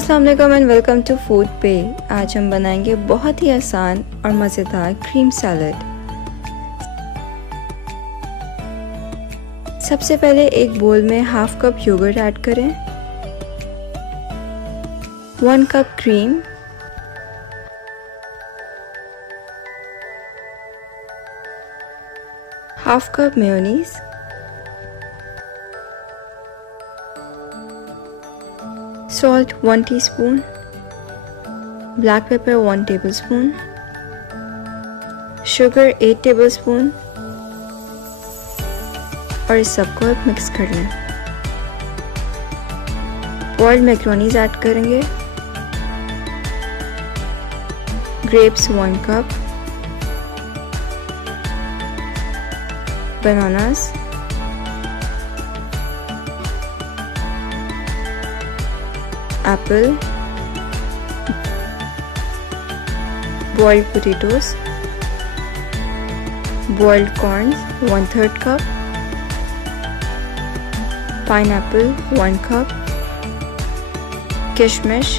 अस्सलाम वालेकुम and welcome to food पे। आज हम बनाएंगे बहुत ही आसान और मज़ेदार क्रीम सैलड। सबसे पहले एक बोल में हाफ कप योगर्ट ऐड करें, 1 cup cream, half cup mayonnaise, salt 1 teaspoon, black pepper 1 tablespoon, sugar 8 tablespoon और इस सबको अब मिक्स कर लें। बॉइल्ड मैक्रोनीज ऐड करेंगे, grapes 1 cup, bananas, apple, boiled potatoes, boiled corns 1/3 cup, pineapple 1 cup, kishmish,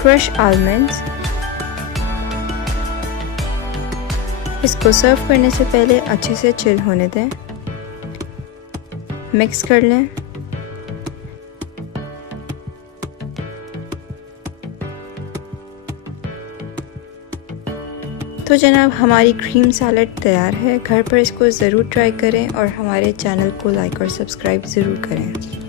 crushed almonds। इसको सर्व करने से पहले अच्छे से चिल होने दें, मिक्स कर लें। तो जनाब हमारी क्रीम सैलड तैयार है। घर पर इसको ज़रूर ट्राई करें और हमारे चैनल को लाइक और सब्सक्राइब ज़रूर करें।